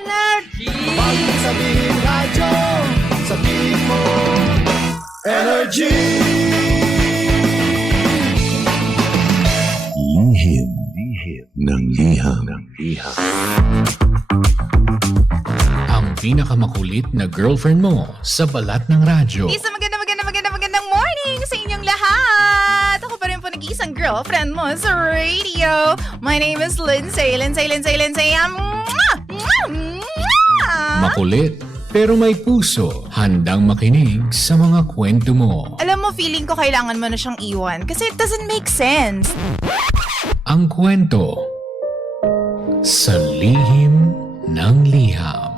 Energy! Pag sabihin radyo, sabihin mo Energy! Lihim ng liham. Ang pinakamakulit na girlfriend mo sa balat ng radyo. Isang magandang morning sa inyong lahat! Ako pa rin po nag-iisang girlfriend mo sa radio. My name is Lindsay. Makulit pero may puso, handang makinig sa mga kwento mo. Alam mo, feeling ko kailangan mo na siyang iwan kasi it doesn't make sense. Ang kwento sa lihim ng liham.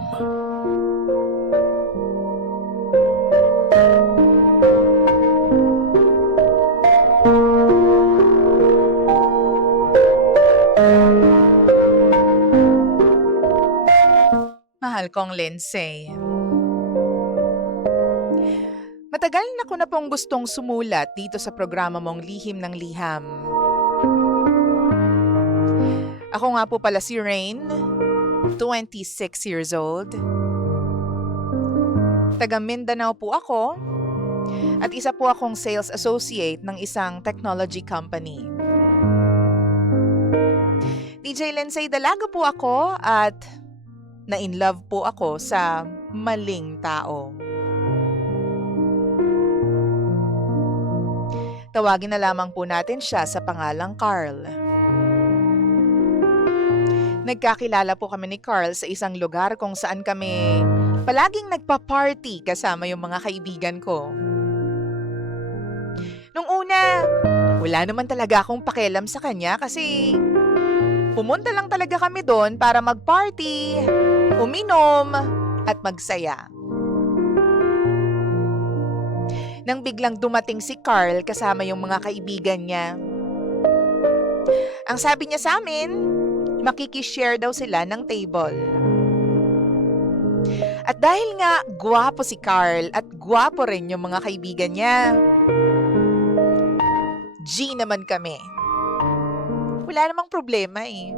Mahal kong Lindsay. Matagal na ko na pong gustong sumulat dito sa programa mong Lihim ng Liham. Ako nga po pala si Rain, 26 years old. Taga Mindanao po ako at isa po akong sales associate ng isang technology company. DJ Lindsay, dalaga po ako at na-in-love po ako sa maling tao. Tawagin na lamang po natin siya sa pangalang Carl. Nagkakilala po kami ni Carl sa isang lugar kung saan kami palaging nagpa-party kasama yung mga kaibigan ko. Nung una, wala naman talaga akong pakialam sa kanya kasi pumunta lang talaga kami doon para mag-party, uminom, at magsaya. Nang biglang dumating si Carl kasama yung mga kaibigan niya. Ang sabi niya sa amin, makikishare daw sila ng table. At dahil nga gwapo si Carl at gwapo rin yung mga kaibigan niya, G naman kami. Wala namang problema eh.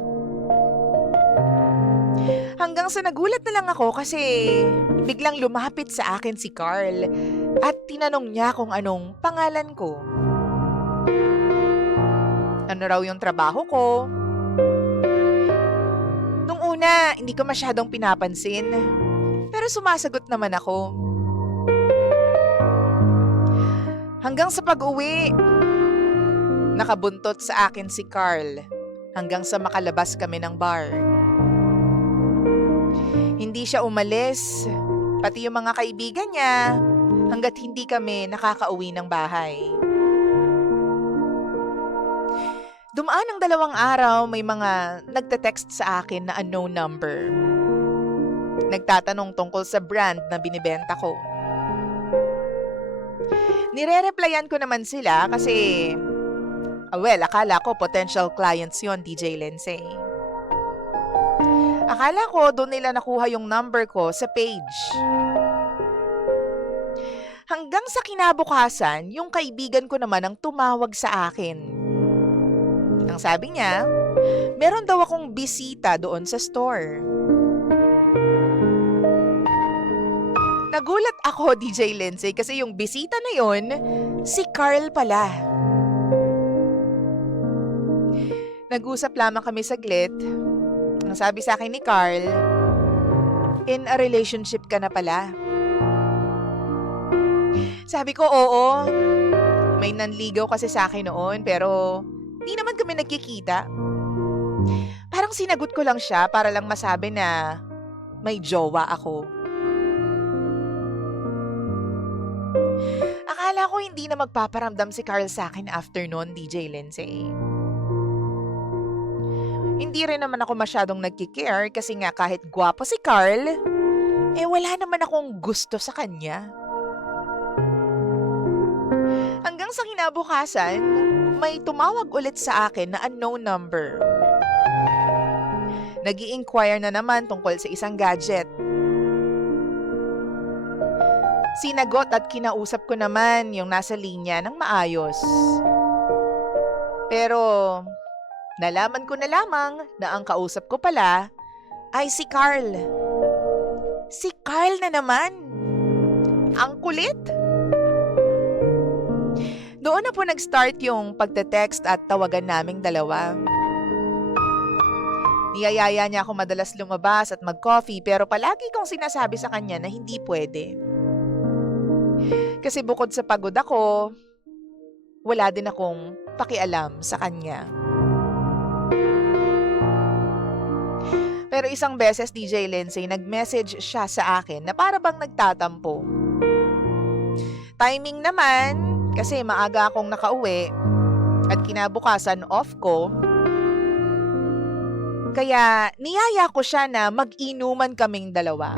Hanggang sa nagulat na lang ako kasi biglang lumapit sa akin si Carl at tinanong niya kung anong pangalan ko. Ano raw yung trabaho ko? Nung una, hindi ko masyadong pinapansin. Pero sumasagot naman ako. Hanggang sa pag-uwi, nakabuntot sa akin si Carl hanggang sa makalabas kami ng bar. Hindi siya umalis, pati yung mga kaibigan niya, hanggat hindi kami nakakauwi ng bahay. Dumaan ng 2 araw, may mga nagte-text sa akin na unknown number. Nagtatanong tungkol sa brand na binibenta ko. Nire-replyan ko naman sila kasi akala ko potential clients yon, DJ Lindsay. Akala ko doon nila nakuha yung number ko sa page. Hanggang sa kinabukasan, yung kaibigan ko naman ang tumawag sa akin. Ang sabi niya, meron daw akong bisita doon sa store. Nagulat ako, DJ Lindsay, kasi yung bisita na yon, si Carl pala. Nag-usap lamang kami saglit. Ang sabi sa akin ni Carl, in a relationship ka na pala. Sabi ko, oo. May nanligaw kasi sa akin noon, pero di naman kami nagkikita. Parang sinagot ko lang siya para lang masabi na may jowa ako. Akala ko hindi na magpaparamdam si Carl sa akin after noon, DJ Lindsay. Hindi rin naman ako masyadong nagkikare kasi nga kahit gwapo si Carl, wala naman akong gusto sa kanya. Hanggang sa kinabukasan, may tumawag ulit sa akin na unknown number. Nag-i-inquire na naman tungkol sa isang gadget. Sinagot at kinausap ko naman yung nasa linya ng maayos. Pero nalaman ko na lamang na ang kausap ko pala ay si Carl. Si Carl na naman. Ang kulit. Doon na po nag-start yung pagte-text at tawagan naming dalawa. Niyayaya niya ako madalas lumabas at mag-coffee pero palagi kong sinasabi sa kanya na hindi pwede. Kasi bukod sa pagod ako, wala din akong pakialam sa kanya. Pero isang beses, DJ Lindsay, nag-message siya sa akin na para bang nagtatampo. Timing naman, kasi maaga akong nakauwi at kinabukasan off ko. Kaya niyaya ko siya na mag-inuman kaming dalawa.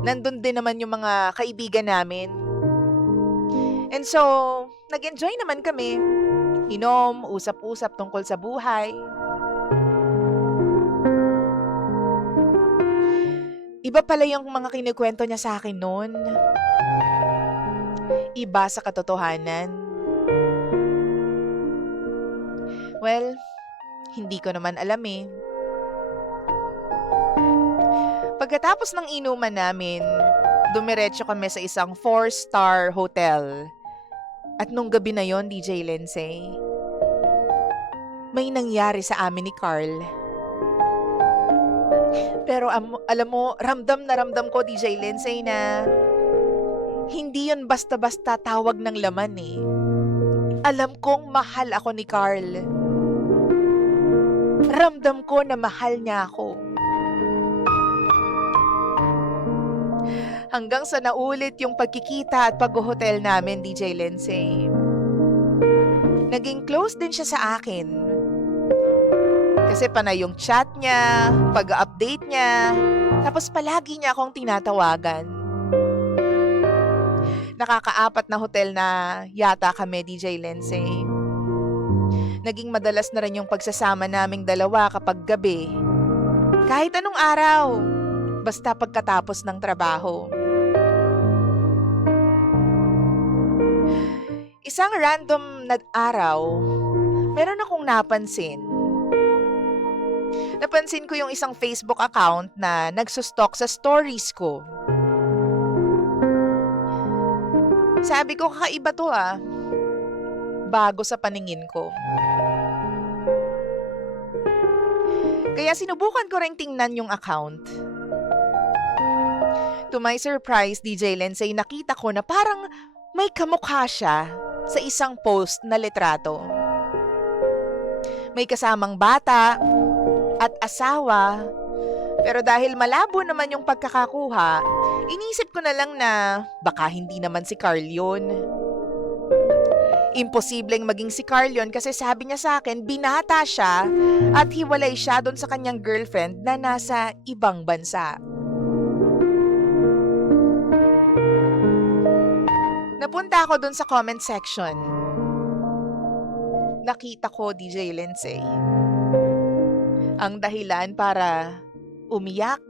Nandun din naman yung mga kaibigan namin. And so, nag-enjoy naman kami. Inom, usap-usap tungkol sa buhay. Iba pala yung mga kinikwento niya sa akin noon. Iba sa katotohanan. Well, hindi ko naman alam eh. Pagkatapos ng inuman namin, dumiretso kami sa isang 4-star hotel. At nung gabi na yon, DJ Lindsay, may nangyari sa amin ni Carl. Pero alam mo, ramdam na ramdam ko, DJ Lindsay, na hindi yun basta-basta tawag ng laman eh. Alam kong mahal ako ni Carl. Ramdam ko na mahal niya ako. Hanggang sa naulit yung pagkikita at pag-hotel namin, DJ Lindsay. Naging close din siya sa akin. Kasi panay yung chat niya, pag-update niya, tapos palagi niya akong tinatawagan. Nakaka-4 na hotel na yata kami, DJ Lindsay. Naging madalas na rin yung pagsasama naming dalawa kapag gabi. Kahit anong araw, basta pagkatapos ng trabaho. Isang random na araw, meron akong napansin. Napansin ko yung isang Facebook account na nagsustalk sa stories ko. Sabi ko, kakaiba to ah. Bago sa paningin ko. Kaya sinubukan ko rin tingnan yung account. To my surprise, DJ Lindsay, nakita ko na parang may kamukha siya sa isang post na litrato. May kasamang bata at asawa. Pero dahil malabo naman yung pagkakakuha, inisip ko na lang na baka hindi naman si Carl yun. Imposibleng maging si Carl yun kasi sabi niya sa akin, binata siya at hiwalay siya doon sa kanyang girlfriend na nasa ibang bansa. Napunta ako doon sa comment section. Nakita ko, DJ Lindsay, ang dahilan para umiyak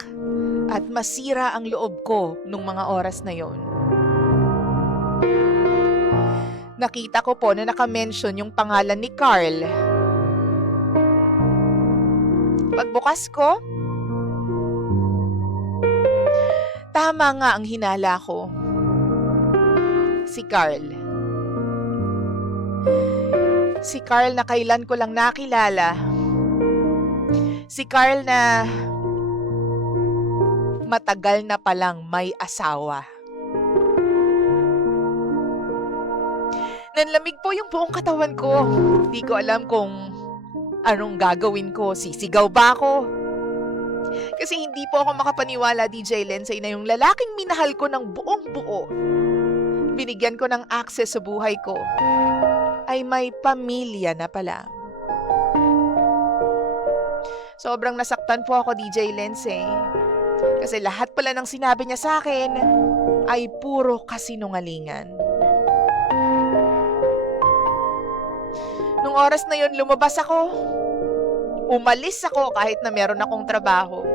at masira ang loob ko nung mga oras na yon. Nakita ko po na nakamention yung pangalan ni Carl. Pagbukas ko, tama nga ang hinala ko. Si Carl. Si Carl na kailan ko lang nakilala. Si Carl na matagal na palang may asawa. Nanlamig po yung buong katawan ko. Di ko alam kung anong gagawin ko. Sisigaw ba ako? Kasi hindi po ako makapaniwala, DJ Lindsay, na yung lalaking minahal ko ng buong buo, binigyan ko ng access sa buhay ko, ay may pamilya na pala. Sobrang nasaktan po ako, DJ Lindsay. Kasi lahat pala ng sinabi niya sa akin ay puro kasinungalingan. Nung oras na yun, lumabas ako. Umalis ako kahit na meron akong trabaho.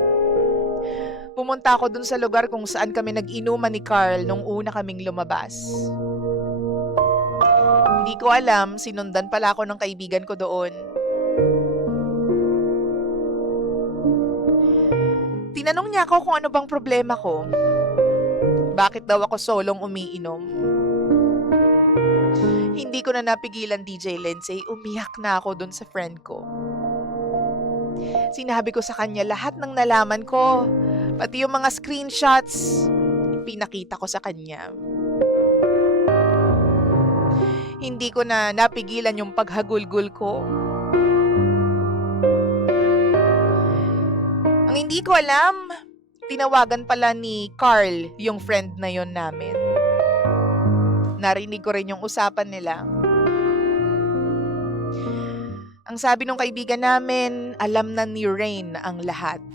Pumunta ako dun sa lugar kung saan kami nag-inuman ni Carl nung una kaming lumabas. Hindi ko alam, sinundan pala ako ng kaibigan ko doon. Tinanong niya ako kung ano bang problema ko. Bakit daw ako solong umiinom? Hindi ko na napigilan, DJ Lindsay. Umiyak na ako dun sa friend ko. Sinabi ko sa kanya lahat ng nalaman ko. Pati yung mga screenshots. Pinakita ko sa kanya. Hindi ko na napigilan yung paghagulgul ko. Ang hindi ko alam, tinawagan pala ni Carl yung friend na yon namin. Narinig ko rin yung usapan nila. Ang sabi ng kaibigan namin, alam na ni Rain ang lahat.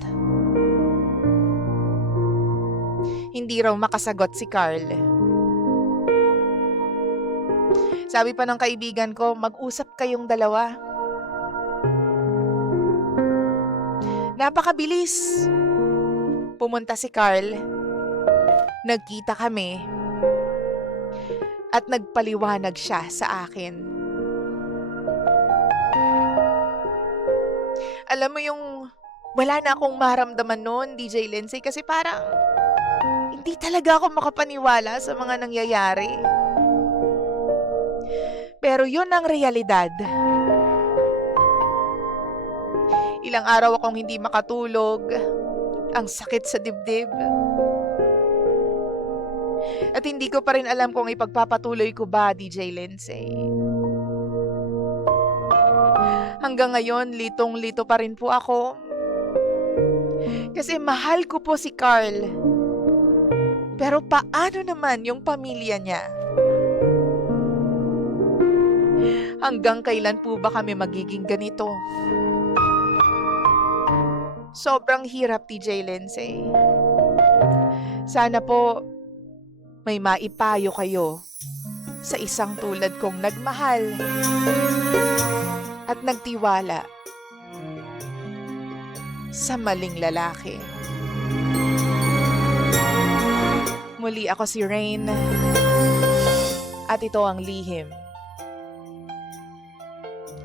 Hindi raw makasagot si Carl. Sabi pa ng kaibigan ko, mag-usap kayong dalawa. Napakabilis. Pumunta si Carl. Nagkita kami. At nagpaliwanag siya sa akin. Alam mo yung wala na akong maramdaman noon, DJ Lindsay, kasi parang hindi talaga ako makapaniwala sa mga nangyayari. Pero yun ang realidad. Ilang araw akong hindi makatulog. Ang sakit sa dibdib. At hindi ko pa rin alam kung ipagpapatuloy ko ba, DJ Lindsay. Hanggang ngayon, litong-lito pa rin po ako. Kasi mahal ko po si Carl. Pero paano naman yung pamilya niya? Hanggang kailan po ba kami magiging ganito? Sobrang hirap, DJ Lindsay. Sana po may maipayo kayo sa isang tulad kong nagmahal at nagtiwala sa maling lalaki. Muli ako si Rain at ito ang lihim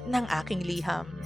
ng aking liham.